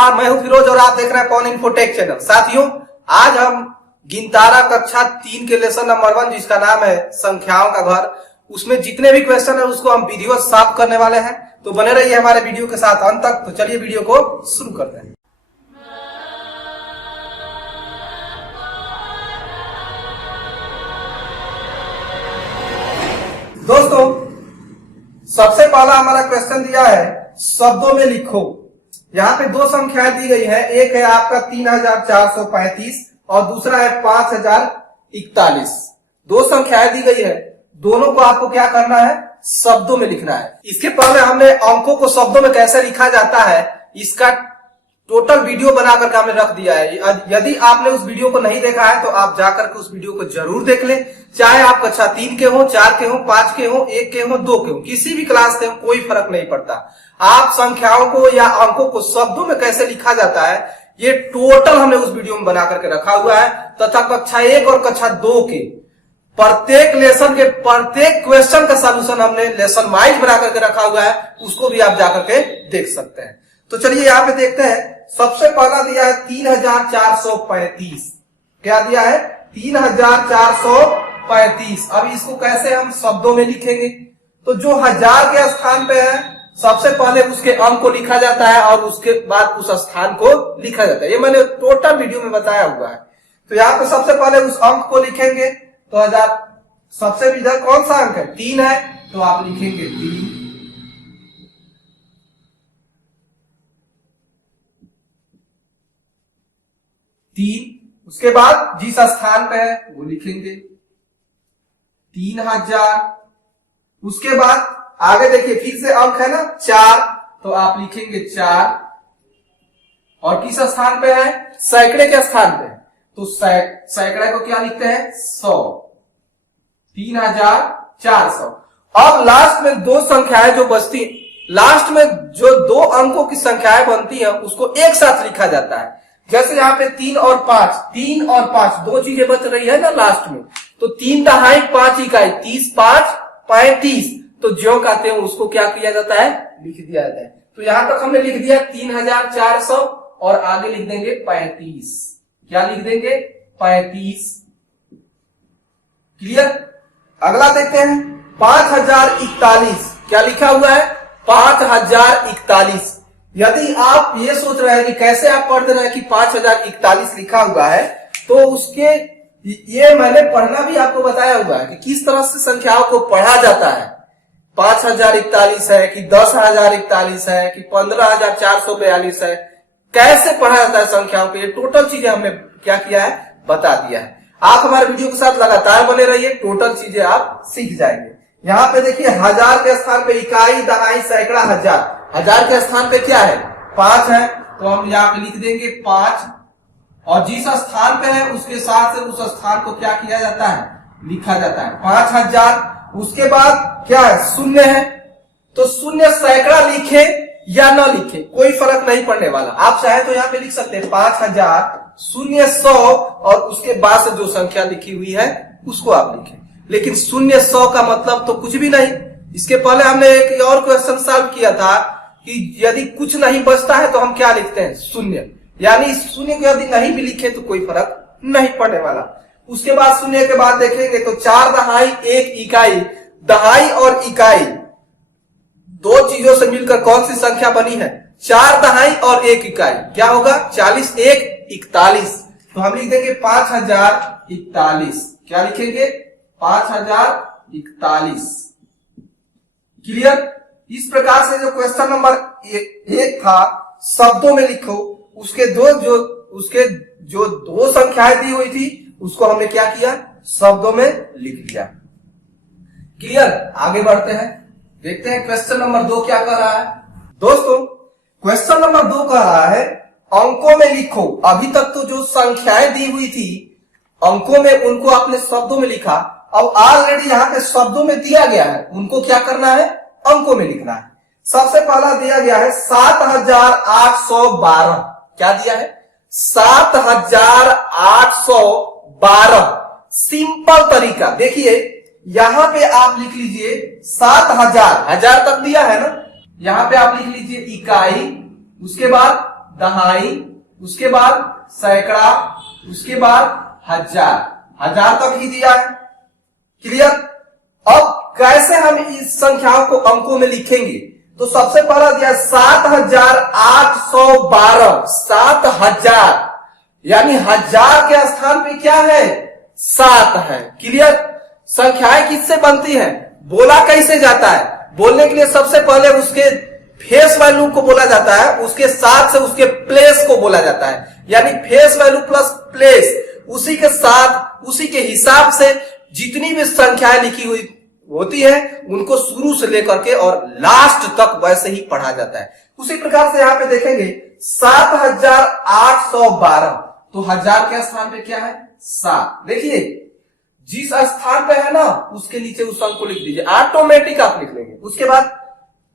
नमस्कार, मैं हूं फिरोज और आप देख रहे हैं पवन इन्फोटेक चैनल। साथियों, आज हम गिनतारा कक्षा 3 के लेसन नंबर 1 जिसका नाम है संख्याओं का घर, उसमें जितने भी क्वेश्चन है उसको हम वीडियो सॉल्व करने वाले हैं। तो बने रहिए हमारे वीडियो के साथ अंत तक। तो चलिए वीडियो को शुरू करते हैं। दोस्तों, सबसे पहला हमारा क्वेश्चन दिया है शब्दों में लिखो। यहाँ पे दो संख्याएं दी गई है, एक है आपका 3435 और दूसरा है 5041। दो संख्याएं दी गई है, दोनों को आपको क्या करना है, शब्दों में लिखना है। इसके पहले हमने अंकों को शब्दों में कैसे लिखा जाता है इसका टोटल वीडियो बना करके हमने रख दिया है। यदि आपने उस वीडियो को नहीं देखा है तो आप जाकर के उस वीडियो को जरूर देख लें। चाहे आप कक्षा 3 के हो, 4 के हो, 5 के हो, 1 के हो, 2 के हो, किसी भी क्लास के हो, कोई फर्क नहीं पड़ता। आप संख्याओं को या अंकों को शब्दों में कैसे लिखा जाता है ये टोटल हमने उस वीडियो में बना करके रखा हुआ है, तथा कक्षा 1 और कक्षा 2 के प्रत्येक लेसन के प्रत्येक क्वेश्चन का सॉल्यूशन हमने लेसन वाइज बना करके रखा हुआ है, उसको भी आप जाकर के देख सकते हैं। तो चलिए यहाँ पे देखते हैं। सबसे पहला दिया है 3435। क्या दिया है? 3435। अब इसको कैसे हम शब्दों में लिखेंगे? तो जो हजार के स्थान पे है सबसे पहले उसके अंक को लिखा जाता है और उसके बाद उस स्थान को लिखा जाता है। ये मैंने टोटल वीडियो में बताया हुआ है। तो यहाँ पे सबसे पहले उस अंक को लिखेंगे। तो हजार सबसे इधर कौन सा अंक है? 3 है, तो आप लिखेंगे 3। उसके बाद जिस स्थान पे है वो लिखेंगे 3000। उसके बाद आगे देखिए फिर से अंक है ना 4, तो आप लिखेंगे 4। और किस स्थान पे है? सैकड़े के स्थान पे, तो सैकड़े को क्या लिखते हैं? 100। 3400। अब लास्ट में दो संख्याएं जो बचती, लास्ट में जो दो अंकों की संख्याएं बनती हैं उसको एक साथ लिखा जाता है। जैसे यहाँ पे 3 और 5, 3 और 5 दो चीजें बच रही है ना लास्ट में, तो 3 दहाई 5 इकाई, 30 5 35। तो जो कहते हैं उसको क्या किया जाता है? लिख दिया जाता है। तो यहां तक हमने लिख दिया 3400 और आगे लिख देंगे 35। क्या लिख देंगे? 35। क्लियर? अगला देखते हैं 5041। क्या लिखा हुआ है? 5041। यदि आप ये सोच रहे हैं कि कैसे आप पढ़ रहे हैं कि 5041 लिखा हुआ है, तो उसके ये मैंने पढ़ना भी आपको बताया हुआ है कि किस तरह से संख्याओं को पढ़ा जाता है। 5041 है कि 10,041 है कि 15,442 है, कैसे पढ़ा जाता है संख्याओं को, ये टोटल चीजें हमने क्या किया है, बता दिया है। आप हमारे वीडियो के साथ लगातार बने रहिए, टोटल चीजें आप सीख जाएंगे। यहाँ पे देखिए हजार के स्थान पे इकाई, दहाई, सैकड़ा, हजार। हजार के स्थान पे क्या है? 5 है, तो हम यहाँ पे लिख देंगे 5। और जिस स्थान पे है उसके साथ से उस स्थान को क्या किया जाता है? लिखा जाता है 5000। उसके बाद क्या है? शून्य है, तो शून्य सैकड़ा लिखे या न लिखे कोई फर्क नहीं पड़ने वाला। आप चाहे तो यहाँ पे लिख सकते हैं 5000 शून्य 100 और उसके बाद से जो संख्या लिखी हुई है उसको आप लिखें। लेकिन शून्य 100 का मतलब तो कुछ भी नहीं। इसके पहले हमने एक और क्वेश्चन सॉल्व किया था कि यदि कुछ नहीं बचता है तो हम क्या लिखते हैं? शून्य। यानी शून्य को यदि नहीं भी लिखे तो कोई फर्क नहीं पड़ने वाला। उसके बाद शून्य के बाद देखेंगे तो 4 दहाई 1 इकाई। दहाई और इकाई दो चीजों से मिलकर कौन सी संख्या बनी है? 4 दहाई और 1 इकाई। क्या होगा? 40 1 41। तो हम लिख देंगे 5041। क्या लिखेंगे? 5041। क्लियर? इस प्रकार से जो क्वेश्चन नंबर 1 था शब्दों में लिखो, उसके जो दो संख्याएं दी हुई थी उसको हमने क्या किया? शब्दों में लिख दिया। क्लियर? आगे बढ़ते हैं, देखते हैं क्वेश्चन नंबर 2 क्या कह रहा है। दोस्तों, क्वेश्चन नंबर 2 कह रहा है अंकों में लिखो। अभी तक तो जो संख्याएं दी हुई थी अंकों में, उनको आपने शब्दों में लिखा। अब ऑलरेडी यहाँ पे शब्दों में दिया गया है, उनको क्या करना है? अंकों में लिखना है। सबसे पहला दिया गया है 7812। क्या दिया है? 7812। सिंपल तरीका देखिए, यहां पे आप लिख लीजिए 7000, हजार तक दिया है ना, यहां पे आप लिख लीजिए इकाई, उसके बाद दहाई, उसके बाद सैकड़ा, उसके बाद हजार, हजार तक ही दिया है। क्लियर। अब कैसे हम इस संख्याओं को अंकों में लिखेंगे? तो सबसे पहला दिया 7812, 7000, यानी हजार के स्थान पे क्या है? 7 है। क्लियर। संख्याएं किससे बनती है? बोला कैसे जाता है? बोलने के लिए सबसे पहले उसके फेस वैल्यू को बोला जाता है, उसके साथ से उसके प्लेस को बोला जाता है, यानी फेस वैल्यू प्लस प्लेस, उसी के साथ उसी के हिसाब से जितनी भी संख्याएं लिखी हुई होती है उनको शुरू से लेकर के और लास्ट तक वैसे ही पढ़ा जाता है। उसी प्रकार से यहां पे देखेंगे 7812, तो हजार के स्थान पे क्या है? 7। देखिए जिस स्थान पे है ना उसके नीचे उस अंक को लिख दीजिए, ऑटोमेटिक आप लिख लेंगे। उसके बाद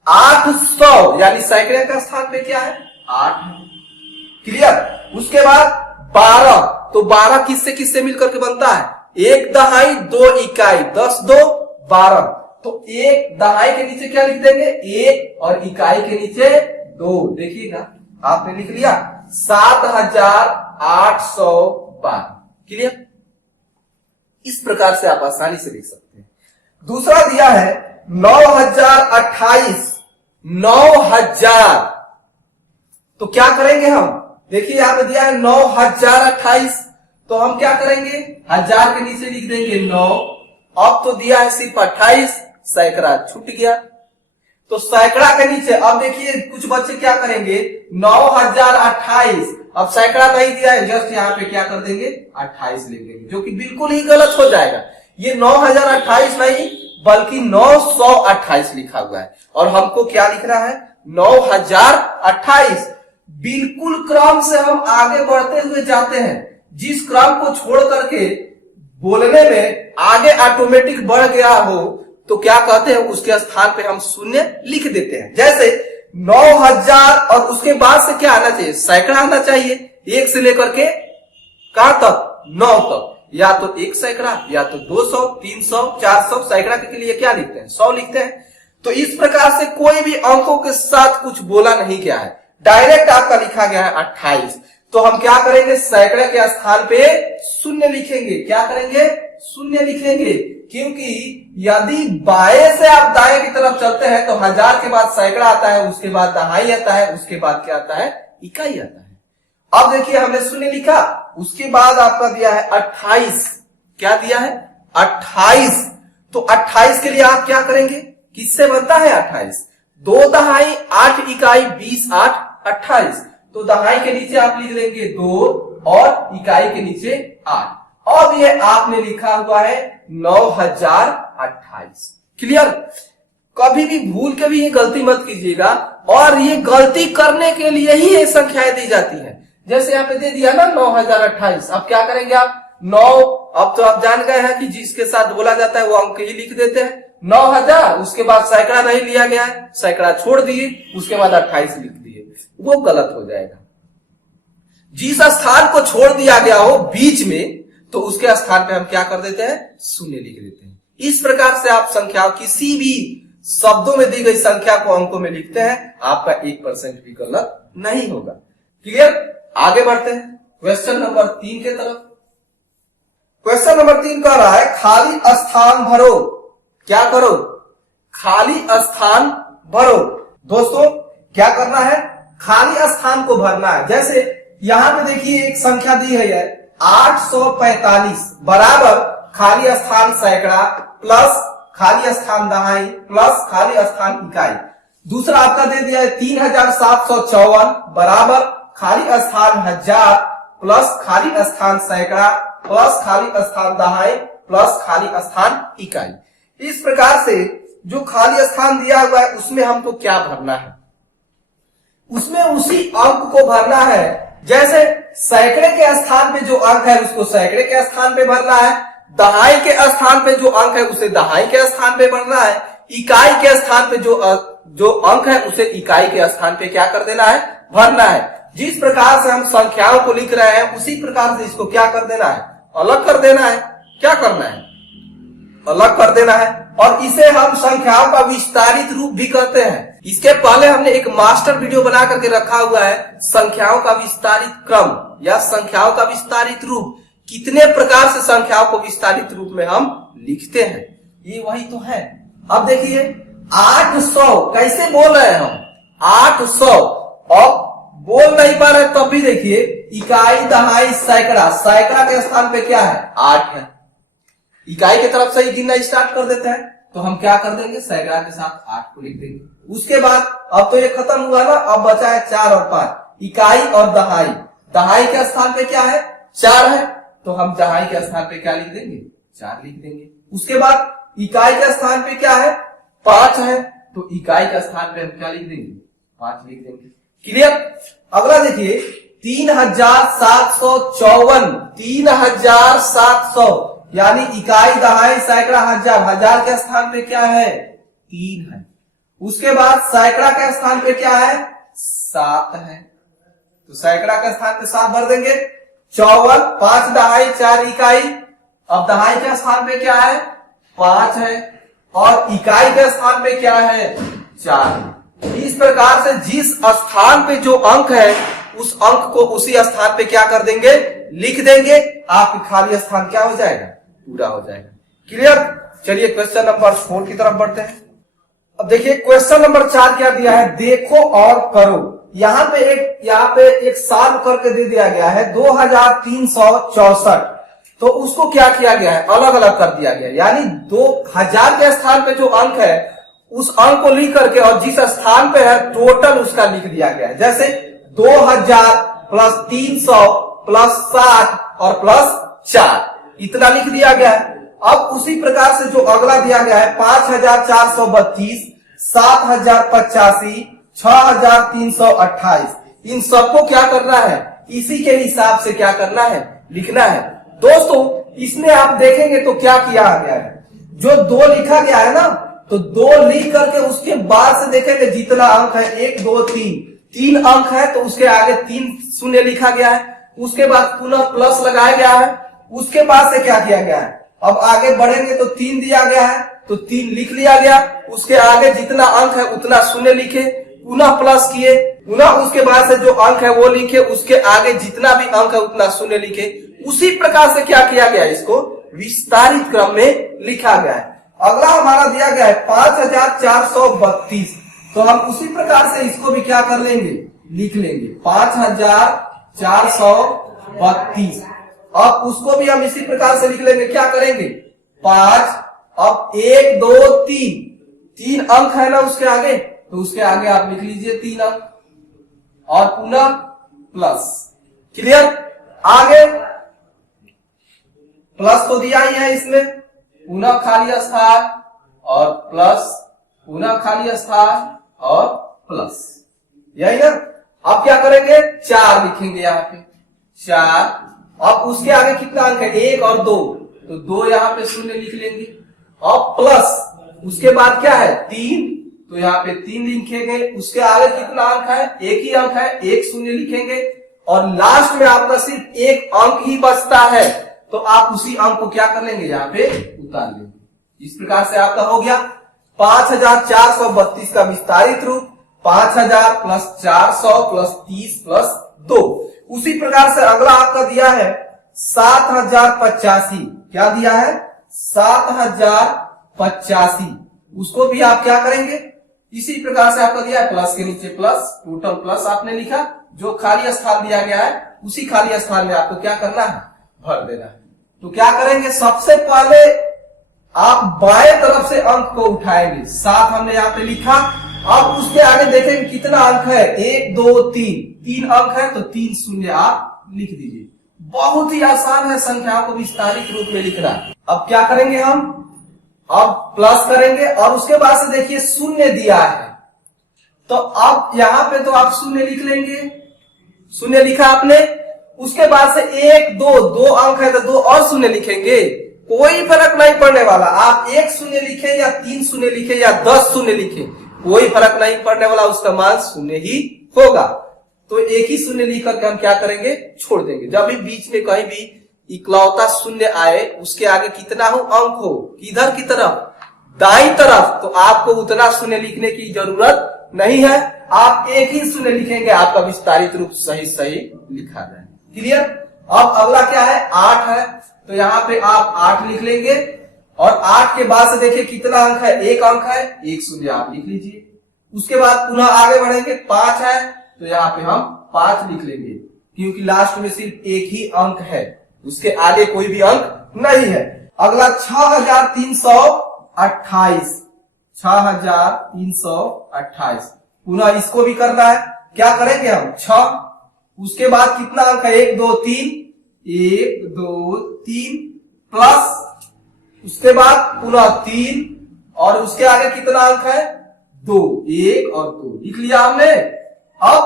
800, यानी सैकड़े का स्थान पे क्या है? 8। क्लियर। उसके बाद 12, तो 12 किससे किससे मिलकर के बनता है? 1 दहाई 2 इकाई, 10 2 12, तो 1 दहाई के नीचे क्या लिख देंगे? 1, और इकाई के नीचे 2। देखिएगा आपने लिख लिया 7812। क्लियर। इस प्रकार से आप आसानी से लिख सकते हैं। दूसरा दिया है 9028, 9000, तो क्या करेंगे हम? देखिए यहां पे दिया है 9028, तो हम क्या करेंगे? हजार के नीचे लिख देंगे 9, अब तो दिया है सिर्फ 28, सैकड़ा छूट गया, तो सैकड़ा के नीचे अब देखिए कुछ बच्चे क्या करेंगे? 9028, अब सैकड़ा नहीं दिया है, जस्ट यहाँ पे क्या कर देंगे? 28 लिख देंगे, जो कि बिल्कुल ही गलत हो जाएगा। ये 9028 नहीं बल्कि 928 लिखा हुआ है, और हमको क्या लिख रहा है? 9028। बिल्कुल क्रम से हम आगे बढ़ते हुए जाते हैं, जिस क्रम को छोड़ करके बोलने में आगे ऑटोमेटिक बढ़ गया हो तो क्या कहते हैं? उसके स्थान पे हम शून्य लिख देते हैं। जैसे 9000 और उसके बाद से क्या आना चाहिए? सैकड़ा आना चाहिए, 1 से लेकर के कहां तक? 9 तक, या तो 1 सैकड़ा, या तो 200, 300, 400, सैकड़ा के लिए क्या लिखते हैं? 100 लिखते हैं। तो इस प्रकार से कोई भी अंकों के साथ कुछ बोला नहीं गया है, डायरेक्ट आपका लिखा गया है 28। तो हम क्या करेंगे? सैकड़े के स्थान पे शून्य लिखेंगे। क्या करेंगे? शून्य लिखेंगे, क्योंकि यदि बाएं से आप दाएं की तरफ चलते हैं तो हजार के बाद सैकड़ा आता है, उसके बाद दहाई आता है, उसके बाद क्या आता है? इकाई आता है। अब देखिए हमने शून्य लिखा, उसके बाद आपका दिया है 28। क्या दिया है? 28। तो 28 के लिए आप क्या करेंगे? किससे बनता है 28? 2 दहाई 8 इकाई 20 8 28, तो दहाई के नीचे आप लिख लेंगे 2 और इकाई के नीचे 8। अब ये आपने लिखा हुआ है 9028। क्लियर। कभी भी भूल के भी ये गलती मत कीजिएगा, और ये गलती करने के लिए ही ये संख्याएं दी जाती हैं। जैसे यहाँ पे दे दिया ना 9028, अब क्या करेंगे आप? 9, अब तो आप जान गए हैं कि जिसके साथ बोला जाता है वो अंक ही लिख देते हैं। 9000, उसके बाद सैकड़ा नहीं लिया गया है, सैकड़ा छोड़ दिए, उसके बाद 28 लिख दिए, वो गलत हो जाएगा। जिस स्थान को छोड़ दिया गया हो बीच में, तो उसके स्थान पे हम क्या कर देते हैं? शून्य लिख देते हैं। इस प्रकार से आप संख्या किसी भी शब्दों में दी गई संख्या को अंकों में लिखते हैं, आपका 1% भी गलत नहीं होगा। क्लियर। आगे बढ़ते हैं क्वेश्चन नंबर 3 के तरफ। क्वेश्चन नंबर 3 कह रहा है खाली स्थान भरो। क्या करो? खाली स्थान भरो। दोस्तों क्या करना है? खाली स्थान को भरना है। जैसे यहां पे देखिए एक संख्या दी है 845 बराबर खाली स्थान सैकड़ा प्लस खाली स्थान दहाई प्लस खाली स्थान इकाई। दूसरा आपका दे दिया है 3754 बराबर खाली स्थान हजार प्लस खाली स्थान सैकड़ा प्लस खाली स्थान दहाई प्लस खाली स्थान इकाई। इस प्रकार से जो खाली स्थान दिया हुआ है उसमें हमको क्या भरना है? उसमें उसी अंक को भरना है। जैसे सैकड़े के स्थान पे जो अंक है उसको सैकड़े के स्थान पे भरना है, दहाई के स्थान पे जो अंक है उसे दहाई के स्थान पे भरना है, इकाई के स्थान पे जो अंक है उसे इकाई के स्थान पे क्या कर देना है? भरना है। जिस प्रकार से हम संख्याओं को लिख रहे हैं उसी प्रकार से इसको क्या कर देना है? अलग कर देना है। क्या करना है? अलग कर देना है। और इसे हम संख्याओं का विस्तारित रूप भी कहते हैं। इसके पहले हमने एक मास्टर वीडियो बना करके रखा हुआ है, संख्याओं का विस्तारित क्रम या संख्याओं का विस्तारित रूप, कितने प्रकार से संख्याओं को विस्तारित रूप में हम लिखते हैं, ये वही तो है। अब देखिए 800 कैसे बोल रहे हैं हम, 800। अब बोल नहीं पा रहे तब भी देखिए इकाई, दहाई, सैकड़ा, सैकड़ा के स्थान पे क्या है 8 है। इकाई की तरफ से ही गिनना स्टार्ट कर देते हैं, तो हम क्या कर देंगे सैकड़ा के साथ 8 को लिख देंगे। उसके बाद अब तो ये खत्म हुआ ना, अब बचा है 4 और 5, इकाई और दहाई। दहाई के स्थान पे क्या है 4 है, तो हम दहाई के स्थान पे क्या लिख देंगे 4 लिख देंगे। उसके बाद इकाई के स्थान पे क्या है 5 है, तो इकाई के स्थान पे हम क्या लिख देंगे 5 लिख देंगे। क्लियर। अगला देखिए 3754, 3700 यानी इकाई, दहाई, सैकड़ा, हजार। हजार के स्थान पे क्या है 3 है। उसके बाद सैकड़ा के स्थान पे क्या है 7 है, तो सैकड़ा के स्थान पे 7 भर देंगे। 54, 5 दहाई 4 इकाई। अब दहाई के स्थान पे क्या है 5 है और इकाई के स्थान पे क्या है 4। इस प्रकार से जिस स्थान पे जो अंक है उस अंक को उसी स्थान पे क्या कर देंगे लिख देंगे, आपके खाली स्थान क्या हो जाएगा पूरा हो जाएगा। क्लियर। चलिए क्वेश्चन नंबर 4 की तरफ बढ़ते हैं। अब देखिए क्वेश्चन नंबर 4 क्या दिया है, देखो और करो। यहाँ पे एक साल करके दे दिया गया है 2364, तो उसको क्या किया गया है अलग अलग कर दिया गया, यानी 2000 के स्थान पे जो अंक है उस अंक को लिख करके और जिस स्थान पे है टोटल उसका लिख दिया गया है। जैसे 2000 प्लस 300 प्लस 60 और प्लस 4 इतना लिख दिया गया है। अब उसी प्रकार से जो अगला दिया गया है 5432, 7085, 6328, इन सबको क्या करना है इसी के हिसाब से क्या करना है लिखना है। दोस्तों इसमें आप देखेंगे तो क्या किया गया है, जो 2 लिखा गया है ना, तो 2 लिख करके उसके बाद से देखेंगे जितना अंक है 1 2 3 अंक है तो उसके आगे 3 शून्य लिखा गया है। उसके बाद पुनः प्लस लगाया गया है। उसके बाद से क्या किया गया है, अब आगे बढ़ेंगे तो 3 दिया गया है तो 3 लिख लिया गया। उसके आगे जितना अंक है उतना शून्य लिखे, पुनः प्लस किए, पुनः उसके बाद से जो अंक है वो लिखे, उसके आगे जितना भी अंक है उतना शून्य लिखे। उसी प्रकार से क्या किया गया, इसको विस्तारित क्रम में लिखा गया है। अगला हमारा दिया गया है 5432, तो हम उसी प्रकार से इसको भी क्या कर लेंगे लिख लेंगे 5432। अब उसको भी हम इसी प्रकार से लिख लेंगे, क्या करेंगे 5, अब 1 2 3 अंक है ना उसके आगे, तो उसके आगे आप लिख लीजिए 3 अंक और पुनः प्लस। क्लियर। आगे प्लस तो दिया ही है इसमें, पुनः खाली स्थान और प्लस, पुनः खाली स्थान और प्लस, यही ना। अब क्या करेंगे 4 लिखेंगे यहाँ पे 4। अब उसके आगे कितना अंक है 1 और 2, तो 2 यहाँ पे शून्य लिख लेंगे। अब प्लस उसके बाद क्या है 3, तो यहाँ पे 3 लिखेंगे। उसके आगे कितना अंक है 1 ही अंक है, 1 शून्य लिखेंगे और लास्ट में आपका सिर्फ 1 अंक ही बचता है, तो आप उसी अंक को क्या कर लेंगे यहाँ पे उतार लेंगे। इस प्रकार से आपका हो गया 5432 का विस्तारित रूप 5000 प्लस 400 प्लस 30 प्लस 2। उसी प्रकार से अगला आपका दिया है 7085, क्या दिया है 7085, उसको भी आप क्या करेंगे इसी प्रकार से आपका दिया है प्लस के नीचे प्लस, टोटल प्लस आपने लिखा, जो खाली स्थान दिया गया है उसी खाली स्थान में आपको क्या करना है भर देना है। तो क्या करेंगे, सबसे पहले आप बाएं तरफ से अंक को उठाएंगे, 7 हमने यहाँ पे लिखा। अब उसके आगे देखेंगे कितना अंक है 1 2 3 अंक है, तो 3 शून्य आप लिख दीजिए। बहुत ही आसान है संख्याओं को विस्तारित रूप में लिखना। अब क्या करेंगे हम, अब प्लस करेंगे और उसके बाद से देखिए शून्य दिया है, तो अब यहाँ पे तो आप शून्य लिख लेंगे, शून्य लिखा आपने। उसके बाद से 1 2 अंक है तो 2 और शून्य लिखेंगे, कोई फर्क नहीं पड़ने वाला। आप 1 शून्य लिखे या 3 शून्य लिखे या 10 शून्य लिखे, कोई फर्क नहीं पड़ने वाला, उसका मान शून्य ही होगा। तो एक ही शून्य लिख करके हम क्या करेंगे छोड़ देंगे। जब भी बीच में कहीं भी इकलौता शून्य आए, उसके आगे कितना हो अंक हो, किधर की तरफ दाईं तरफ, तो आपको उतना शून्य लिखने की जरूरत नहीं है, आप एक ही शून्य लिखेंगे, आपका विस्तारित रूप सही सही लिखा जाए। क्लियर। अब अगला क्या है, 8 है, तो यहाँ पे आप 8 लिख लेंगे और 8 के बाद से देखिए कितना अंक है, एक अंक है, एक शून्य आप लिख लीजिए। उसके बाद पुनः आगे बढ़ेंगे, 5 है, तो यहाँ पे हम 5 लिख लेंगे क्योंकि लास्ट में सिर्फ एक ही अंक है, उसके आगे कोई भी अंक नहीं है। अगला 6328, 6328 पुनः इसको भी करना है। क्या करेंगे हम, 6, उसके बाद कितना अंक है, 1 2 3, 1 2 3 प्लस उसके बाद पुनः 3 और उसके आगे कितना अंक है, 2, 1 और 2 लिख लिया हमने। अब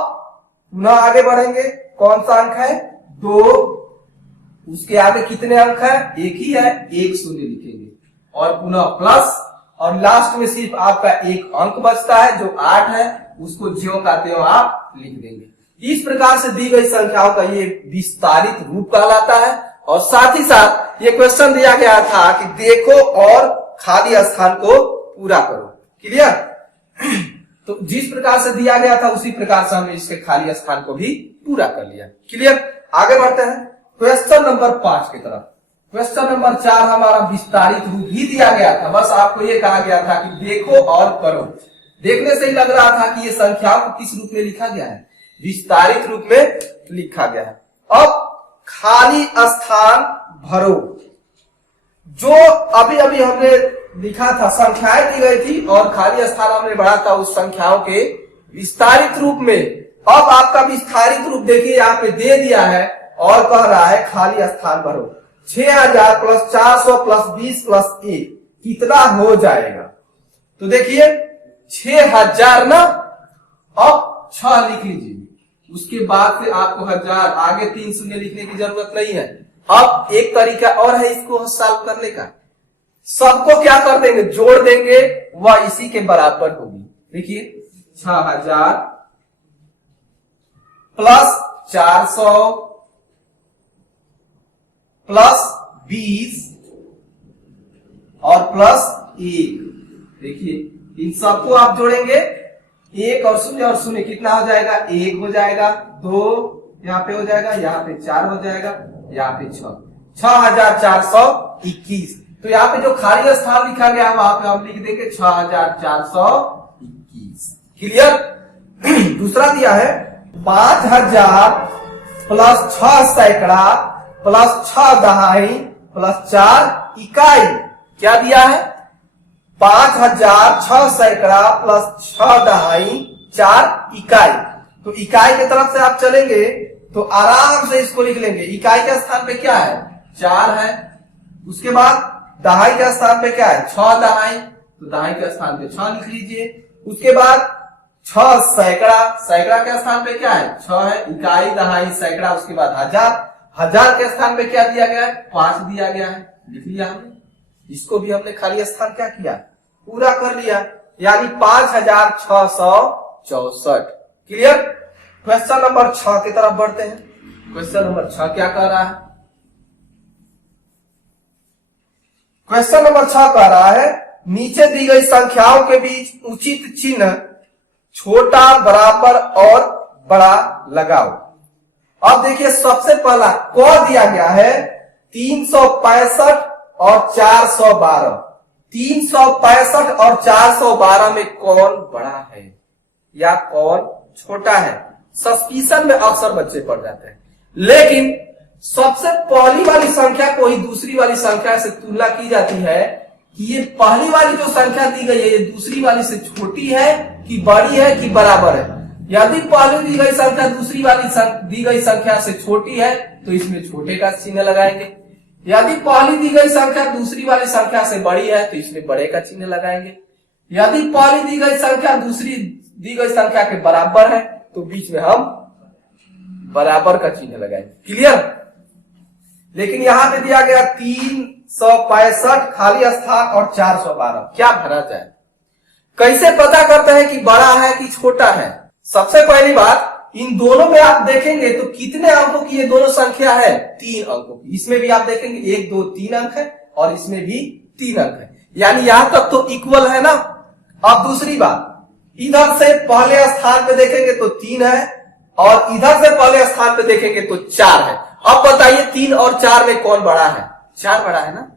पुनः आगे बढ़ेंगे, कौन सा अंक है, 2, उसके आगे कितने अंक है, एक ही है, एक शून्य लिखेंगे और पुनः प्लस और लास्ट में सिर्फ आपका एक अंक बचता है जो 8 है, उसको ज्यों का त्यों आप लिख देंगे। इस प्रकार से दी गई संख्याओं का ये विस्तारित रूप कहलाता है। और साथ ही साथ ये क्वेश्चन दिया गया था कि देखो और खाली स्थान को पूरा करो। क्लियर। तो जिस प्रकार से दिया गया था उसी प्रकार से हमने इसके खाली स्थान को भी पूरा कर लिया। क्लियर। आगे बढ़ते हैं क्वेश्चन नंबर 5 की तरफ। क्वेश्चन नंबर 4 हमारा विस्तारित रूप ही दिया गया था, बस आपको ये कहा गया था कि देखो और करो। देखने से ही लग रहा था कि ये संख्याओं को किस रूप में लिखा गया है, विस्तारित रूप में लिखा गया है। अब खाली स्थान भरो, जो अभी अभी हमने लिखा था, संख्याएं दी गई थी और खाली स्थान हमने बढ़ा था उस संख्याओं के विस्तारित रूप में। अब आपका विस्तारित रूप देखिए यहाँ पे दे दिया है और कह रहा है खाली स्थान भरो। 6000 प्लस 400 प्लस 20 प्लस 1 कितना हो जाएगा, तो देखिए 6000 ना, अब 6 लिख लीजिए, उसके बाद से आपको 1000 आगे 3 शून्य लिखने की जरूरत नहीं है। अब एक तरीका और है इसको सॉल्व करने का, सबको क्या कर देंगे, जोड़ देंगे, वह इसी के बराबर होगी। देखिए 6000 प्लस 400 प्लस 20 और प्लस 1, देखिए इन सबको आप जोड़ेंगे, 1 और 0 कितना हो जाएगा, 1 हो जाएगा, 2 यहाँ पे हो जाएगा, यहाँ पे 4 हो जाएगा, यहाँ पे 6, 6421। तो यहाँ पे जो खाली स्थान लिखा गया वहां पे हम लिख देंगे 6421। क्लियर। दूसरा दिया है 5000 प्लस 6 सैकड़ा प्लस 6 दहाई प्लस 4 इकाई। क्या दिया है, 5000 6 सैकड़ा प्लस 6 दहाई 4 इकाई। तो इकाई की तरफ से आप चलेंगे तो आराम से इसको लिख लेंगे। इकाई के स्थान पे क्या है, 4 है, उसके बाद दहाई के स्थान पे क्या है, 6 दहाई, तो दहाई के स्थान पे 6 लिख लीजिए। उसके बाद 6 सैकड़ा, सैकड़ा के स्थान पे क्या है, 6 है, इकाई दहाई सैकड़ा, उसके बाद 1000, 1000 के स्थान पे क्या दिया गया है, 5 दिया गया है, लिख लिया हमने। इसको भी हमने खाली स्थान क्या किया, पूरा कर लिया, यानी 5664। क्लियर। क्वेश्चन नंबर 6 की तरफ बढ़ते हैं। क्वेश्चन नंबर 6 क्या कह रहा है, क्वेश्चन नंबर 6 कह रहा है नीचे दी गई संख्याओं के बीच उचित चिन्ह छोटा, बराबर और बड़ा लगाओ। अब देखिए सबसे पहला क दिया गया है 365 और 412। 365 और 412 में कौन बड़ा है या कौन छोटा है, सस्पिशन में अक्सर बच्चे पड़ जाते हैं। लेकिन सबसे पहली वाली संख्या को ही दूसरी वाली संख्या से तुलना की जाती है कि ये पहली वाली जो संख्या दी गई है ये दूसरी वाली से छोटी है कि बड़ी है कि बराबर है। यदि पहली दी गई संख्या दूसरी वाली दी गई संख्या से छोटी है तो इसमें छोटे का चिन्ह लगाएंगे। यदि पहली दी गई संख्या दूसरी वाली संख्या से बड़ी है तो इसमें बड़े का चिन्ह लगाएंगे। यदि पहली दी गई संख्या दूसरी दी गई संख्या के बराबर है तो बीच में हम बराबर का चिन्ह लगाएंगे। क्लियर। लेकिन यहां पे दिया गया 365 खाली स्थान और 412, क्या भरा जाए, कैसे पता करते हैं कि बड़ा है कि छोटा है। सबसे पहली बात, इन दोनों में आप देखेंगे तो कितने अंकों की ये दोनों संख्या है, 3 अंकों की। इसमें भी आप देखेंगे 1 2 3 अंक है और इसमें भी 3 अंक है, यानी यहां तक तो इक्वल है ना। अब दूसरी बात, इधर से पहले स्थान पे देखेंगे तो 3 है और इधर से पहले स्थान पे देखेंगे तो 4 है। अब बताइए 3 और 4 में कौन बड़ा है? 4 बड़ा है ना,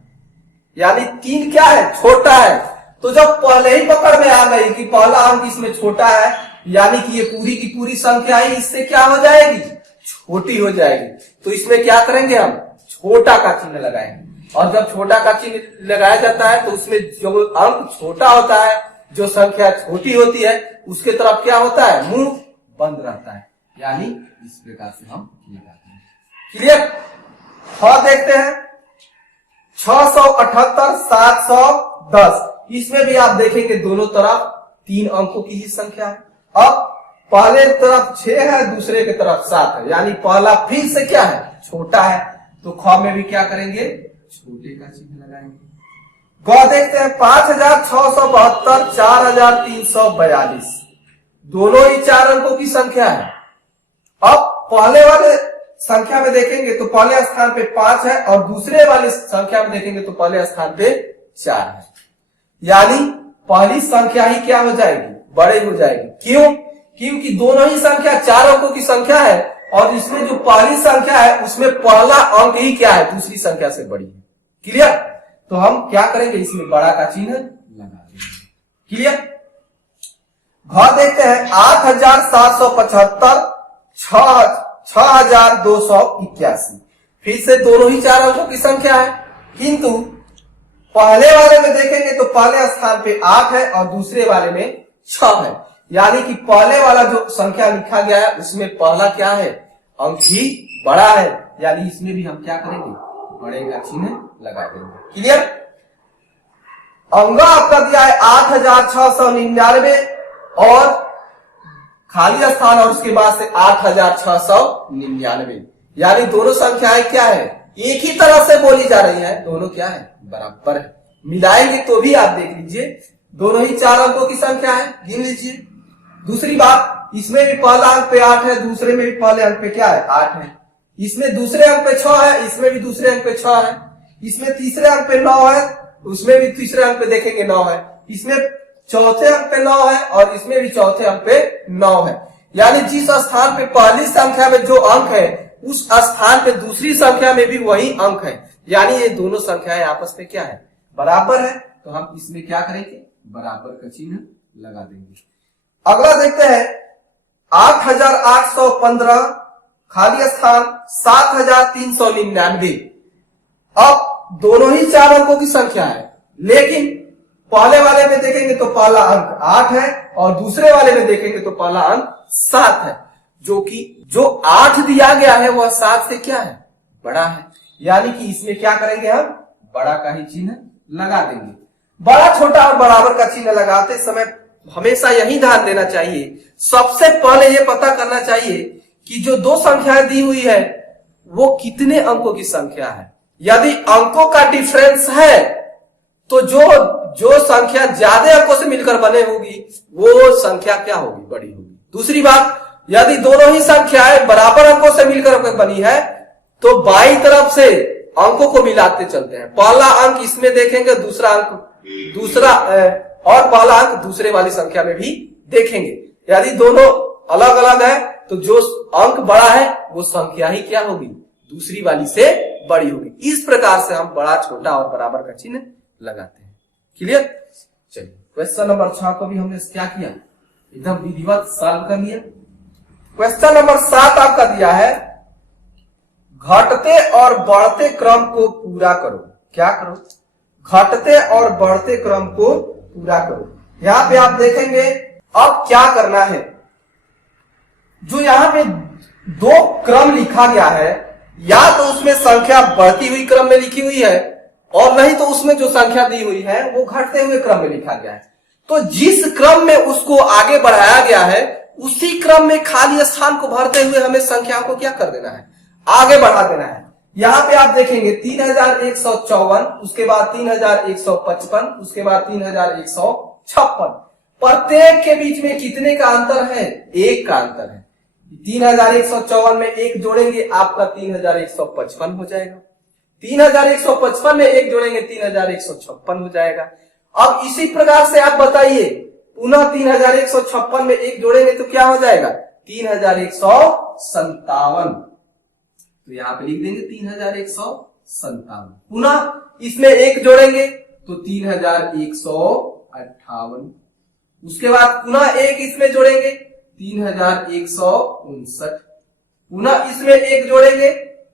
यानी 3 क्या है? छोटा है। तो जब पहले ही पकड़ में आ गई कि पहला अंक इसमें छोटा है, यानी कि ये पूरी की पूरी संख्या ही इससे क्या हो जाएगी? छोटी हो जाएगी। तो इसमें क्या करेंगे हम? छोटा का चिन्ह लगाएंगे। और जब छोटा का चिन्ह लगाया जाता है तो उसमें जो अंक छोटा होता है, जो संख्या छोटी होती है, उसके तरफ क्या होता है? मुंह बंद रहता है। यानी इस प्रकार से हम लगाते हैं। क्लियर? हाँ, देखते हैं 678 710। इसमें भी आप देखेंगे दोनों तरफ 3 अंकों की ही संख्या है। अब पहले तरफ 6 है, दूसरे की तरफ 7 है, यानी पहला फिर से क्या है? छोटा है। तो ख में भी क्या करेंगे? छोटे का चिन्ह लगाएंगे। ग देखते हैं 5672 4342। दोनों ही 4 अंकों की संख्या है। अब पहले वाले संख्या में देखेंगे तो पहले स्थान पे 5 है और दूसरे वाले संख्या में देखेंगे तो पहले स्थान पे 4 है, यानी पहली संख्या ही क्या हो जाएगी? बड़ी हो जाएगी। क्यों? क्योंकि दोनों ही संख्या 4 अंकों की संख्या है और इसमें जो पहली संख्या है उसमें पहला अंक ही क्या है? दूसरी संख्या से बड़ी है। क्लियर? तो हम क्या करेंगे? इसमें बड़ा का चिन्ह लगा देंगे। क्लियर? घ देखते हैं 8775 6281। फिर से दोनों ही 4 अंकों की संख्या है, किंतु पहले वाले में देखेंगे तो पहले स्थान पे 8 है और दूसरे वाले में 6 है, यानी कि पहले वाला जो संख्या लिखा गया है उसमें पहला क्या है? अंक ही बड़ा है, यानी इसमें भी हम क्या करेंगे? बड़े का चिन्ह लगा देंगे। क्लियर? अंक आपका दिया है 8699 और खाली स्थान और उसके बाद से 8699, यानी दोनों संख्याएं क्या है? एक ही तरह से बोली जा रही है, दोनों क्या है? बराबर है। मिलाएंगे तो भी आप देख लीजिए दोनों ही 4 अंकों की संख्या है, गिन लीजिए। दूसरी बात, इसमें भी पहला अंक पे 8 है, दूसरे में भी पहले अंक पे क्या है? 8 है। इसमें दूसरे अंक पे 6 है, इसमें भी दूसरे अंक पे 6 है। इसमें तीसरे अंक पे 9 है, उसमें भी तीसरे अंक पे देखेंगे 9 है। इसमें चौथे अंक पे 9 है और इसमें भी चौथे अंक पे 9 है, यानी जिस स्थान पे पहली संख्या में जो अंक है उस स्थान पे दूसरी संख्या में भी वही अंक है, यानी ये दोनों संख्याएं आपस में क्या है? बराबर है। तो हम इसमें क्या करेंगे? बराबर का चिन्ह लगा देंगे। अगला देखते हैं 8815 खाली स्थान 7399। अब दोनों ही 4 अंकों की संख्या है, लेकिन पहले वाले में देखेंगे तो पहला अंक 8 है और दूसरे वाले में देखेंगे तो पहला अंक 7 है, जो कि जो 8 दिया गया है वह 7 से क्या है? बड़ा है, यानी कि इसमें क्या करेंगे? हम बड़ा का ही चिन्ह लगा देंगे। बड़ा, छोटा और बराबर का चिन्ह लगाते समय हमेशा यही ध्यान देना चाहिए, सबसे पहले ये पता करना चाहिए कि जो 2 संख्याएं दी हुई है वो कितने अंकों की संख्या है। यदि अंकों का डिफरेंस है तो जो संख्या ज्यादा अंकों से मिलकर बने होगी वो संख्या क्या होगी? बड़ी होगी। दूसरी बात, यदि दोनों ही संख्याएं बराबर अंकों से मिलकर बनी है तो बाईं तरफ से अंकों को मिलाते चलते हैं। पहला अंक इसमें देखेंगे, दूसरा और पहला अंक दूसरे वाली संख्या में भी देखेंगे। यदि दोनों अलग अलग है तो जो अंक बड़ा है वो संख्या ही क्या होगी? दूसरी वाली से बड़ी होगी। इस प्रकार से हम बड़ा, छोटा और बराबर का चिन्ह लगाते हैं। क्लियर? चलिए, क्वेश्चन नंबर 6 को भी हमने क्या किया? एकदम विधिवत सॉल्व कर लिया। क्वेश्चन नंबर 7 आपका दिया है घटते और बढ़ते क्रम को पूरा करो। क्या करो? घटते और बढ़ते क्रम को पूरा करो। यहां पे आप देखेंगे अब क्या करना है। जो यहां पे 2 क्रम लिखा गया है, या तो उसमें संख्या बढ़ती हुई क्रम में लिखी हुई है और नहीं तो उसमें जो संख्या दी हुई है वो घटते हुए क्रम में लिखा गया है। तो जिस क्रम में उसको आगे बढ़ाया गया है उसी क्रम में खाली स्थान को भरते हुए हमें संख्या को क्या कर देना है? आगे बढ़ा देना है। यहां पे आप देखेंगे 3154, उसके बाद 3155, उसके बाद 3156। प्रत्येक के बीच में कितने का अंतर है? 1 का अंतर है। 3154 में 1 जोड़ेंगे आपका 3155 हो जाएगा। 3155 में 1 जोड़ेंगे 3156 हो जाएगा। अब इसी प्रकार से आप बताइए पुनः 3156 में एक जोड़ेंगे तो क्या हो जाएगा 3157। तो यहाँ पे लिख देंगे 3157। पुनः इसमें एक जोड़ेंगे तो 3158। उसके बाद पुनः एक इसमें जोड़ेंगे 3159। पुनः इसमें एक जोड़ेंगे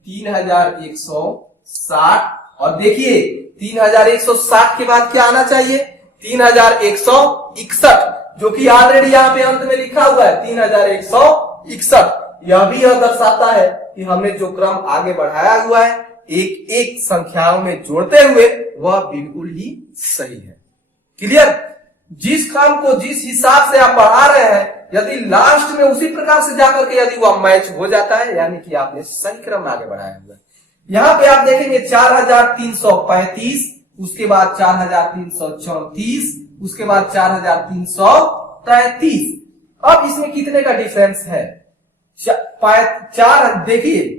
3160। और देखिए 3160 के बाद क्या आना चाहिए 3161, जो कि ऑलरेडी यहाँ पे अंत में लिखा हुआ है 3161। यह भी यह दर्शाता है कि हमने जो क्रम आगे बढ़ाया हुआ है एक एक संख्याओं में जोड़ते हुए वह बिल्कुल ही सही है। क्लियर? जिस क्रम को जिस हिसाब से आप बढ़ा रहे हैं यदि लास्ट में उसी प्रकार से जाकर के यदि वह मैच हो जाता है यानी कि आपने सही क्रम आगे बढ़ाया हुआ है। यहाँ पे आप देखेंगे 4335, उसके बाद 4334, उसके बाद 4333। अब इसमें कितने का डिफरेंस है? चार। देखिए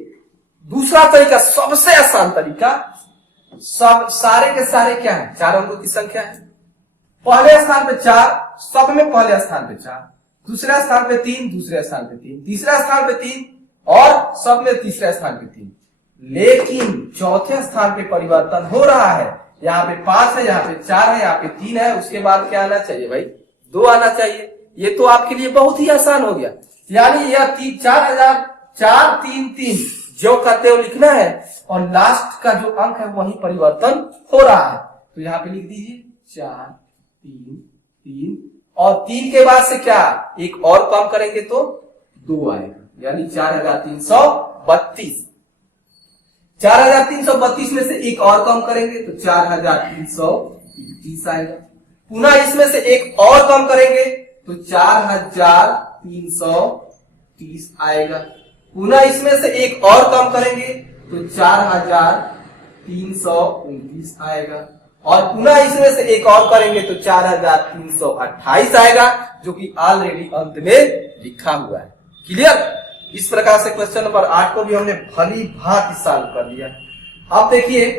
दूसरा तरीका, सबसे आसान तरीका, सब सारे के सारे क्या है 4 अंकों की संख्या है। पहले स्थान पे 4, सब में पहले स्थान पे 4, दूसरे स्थान पे 3, दूसरे स्थान पे 3, तीसरा स्थान पे 3 और सब में तीसरे स्थान पे 3। लेकिन चौथे स्थान पे परिवर्तन हो रहा है। यहाँ पे 5 है, यहाँ पे 4 है, यहाँ पे 3 है। उसके बाद क्या आना चाहिए भाई 2 आना चाहिए। ये तो आपके लिए बहुत ही आसान हो गया। यानी यह 4,333 जो करते हुए लिखना है और लास्ट का जो अंक है वही परिवर्तन हो रहा है। तो यहाँ पे लिख दीजिए 4 3 3 और 3 के बाद से क्या एक और कम करेंगे तो 2 आएगा, यानी 4332। 4332 में से एक और कम करेंगे तो 4331 आएगा। पुनः इसमें से एक और कम करेंगे तो 4330 आएगा। पुनः इसमें से एक और कम करेंगे तो 4329 आएगा। और पुनः इसमें से एक और करेंगे तो 4328 आएगा, जो कि ऑलरेडी अंत में लिखा हुआ है। क्लियर? इस प्रकार से क्वेश्चन नंबर 8 को भी हमने भली भांति सॉल्व कर लिया। अब देखिए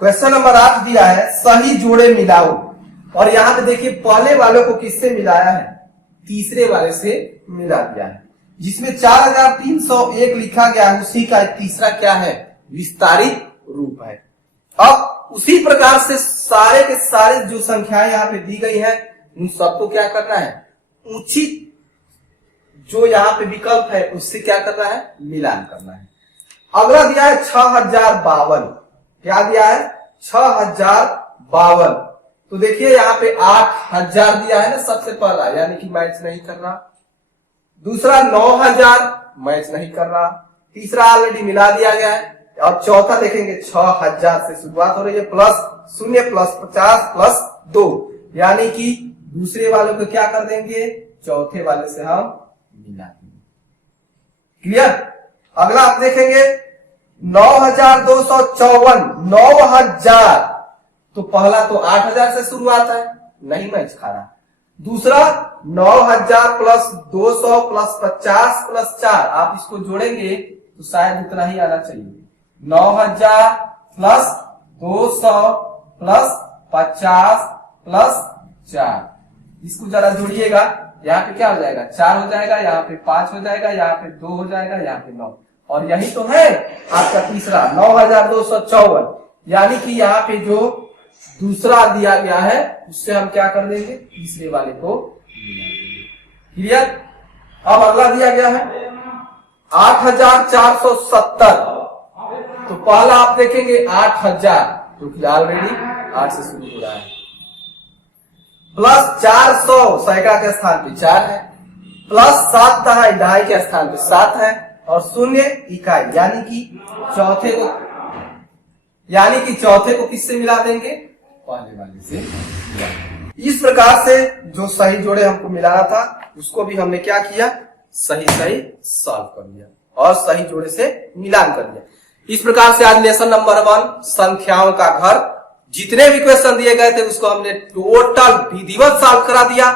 क्वेश्चन नंबर 8 दिया है सही जोड़े मिलाओ। और यहाँ पे देखिए पहले वालों को किससे मिलाया है? तीसरे वाले से मिला दिया है। जिसमें 4301 लिखा गया है उसी का तीसरा क्या है? विस्तारित रूप है। अब उसी प्रकार से सारे के सारे जो संख्याएं यहाँ पे दी गई है उन सबको क्या करना है? उचित जो यहाँ पे विकल्प है उससे क्या करना है? मिलान करना है। अगला दिया है 6052। क्या दिया है? 6052। तो देखिए यहाँ पे 8000 दिया है ना सबसे पहला, यानी कि मैच नहीं कर रहा। दूसरा 9000 मैच नहीं कर रहा। तीसरा ऑलरेडी मिला दिया गया है। और चौथा देखेंगे 6000 से शुरुआत हो रही है, +0 +50 +2, यानी कि दूसरे वालों को क्या कर देंगे? चौथे वाले से हम मिला देंगे। क्लियर? अगला आप देखेंगे 9254। 9000 तो पहला तो 8000 से शुरुआत है, नहीं मैच खा रहा। दूसरा 9000 +200 +50 +4, आप इसको जोड़ेंगे तो शायद उतना ही आना चाहिए। 9000 +200 +50 +4, इसको जरा जोड़िएगा। यहाँ पे क्या हो जाएगा? 4 हो जाएगा, यहाँ पे 5 हो जाएगा, यहाँ पे 2 हो जाएगा, यहाँ पे 9। और यही तो है आपका तीसरा 9254, यानी कि यहाँ पे जो दूसरा दिया गया है उससे हम क्या कर देंगे? तीसरे वाले को मिला देंगे। क्लियर? अब अगला दिया गया है 8470। तो पहला आप देखेंगे 8000, जो कि ऑलरेडी 8 से शुरू हो रहा है, +400 सैकड़ा के स्थान पे 4 है, +7 दहाई के स्थान पे 7 है, और 0 इकाई, यानी कि चौथे को किससे मिला देंगे? पहले वाले से। इस प्रकार से जो सही जोड़े हमको मिलाना था उसको भी हमने क्या किया? सही सॉल्व कर लिया और सही जोड़े से मिलान कर लिया। इस प्रकार से आज लेसन नंबर 1 संख्याओं का घर, जितने भी क्वेश्चन दिए गए थे उसको हमने टोटल विधिवत सॉल्व करा दिया।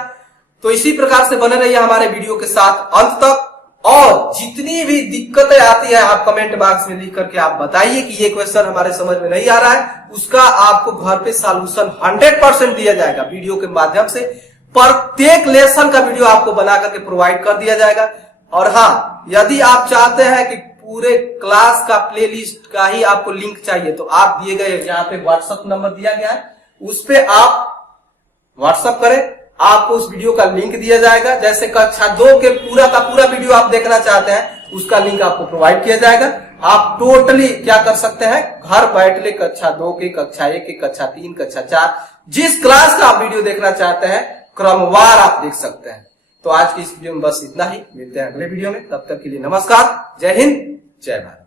तो इसी प्रकार से बने रहिए हमारे वीडियो के साथ अंत तक, और जितनी भी दिक्कतें आती है आप कमेंट बॉक्स में लिख करके आप बताइए कि ये क्वेश्चन हमारे समझ में नहीं आ रहा है, उसका आपको घर पे सॉल्यूशन 100% दिया जाएगा वीडियो के माध्यम से। प्रत्येक लेसन का वीडियो आपको बना करके प्रोवाइड कर दिया जाएगा। और हाँ, यदि आप चाहते हैं कि पूरे क्लास का प्लेलिस्ट का ही आपको लिंक चाहिए तो आप दिए गए यहाँ पे व्हाट्सएप नंबर दिया गया है, उस पे आप व्हाट्सएप करें, आपको उस वीडियो का लिंक दिया जाएगा। जैसे कक्षा 2 के पूरा का पूरा वीडियो आप देखना चाहते हैं, उसका लिंक आपको प्रोवाइड किया जाएगा। आप टोटली क्या कर सकते हैं, घर बैठे कक्षा 2 की, कक्षा 1 की, कक्षा 3, कक्षा 4, जिस क्लास का आप वीडियो देखना चाहते हैं क्रमवार आप देख सकते हैं। तो आज की इस वीडियो में बस इतना ही, मिलते हैं अगले वीडियो में, तब तक के लिए नमस्कार, जय हिंद, जय भारत।